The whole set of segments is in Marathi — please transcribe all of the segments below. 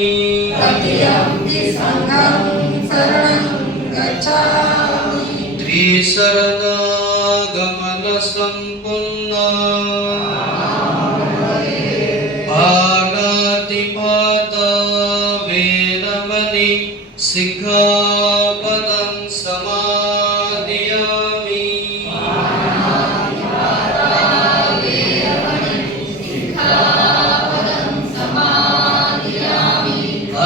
तदीयम्पि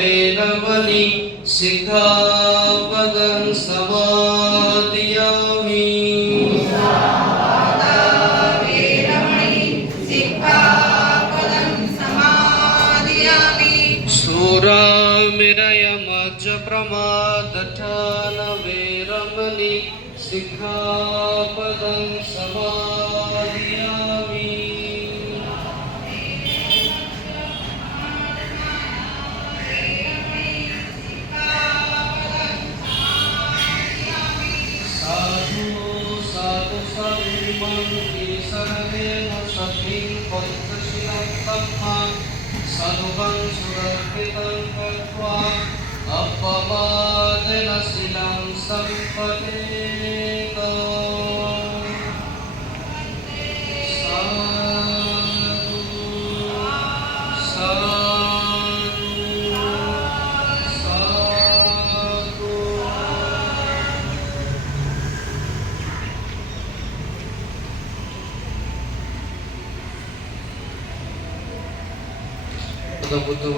वेरमणि शिखापदं समादयामि। सुरामिरयमज प्रमादठान वेरमणि शिखापदं समादयामि। في سرد مصفي قدسنا الطبقا صدقا سرقتا فتوى أبواد نسلا سبقتين ప్రభుత్వం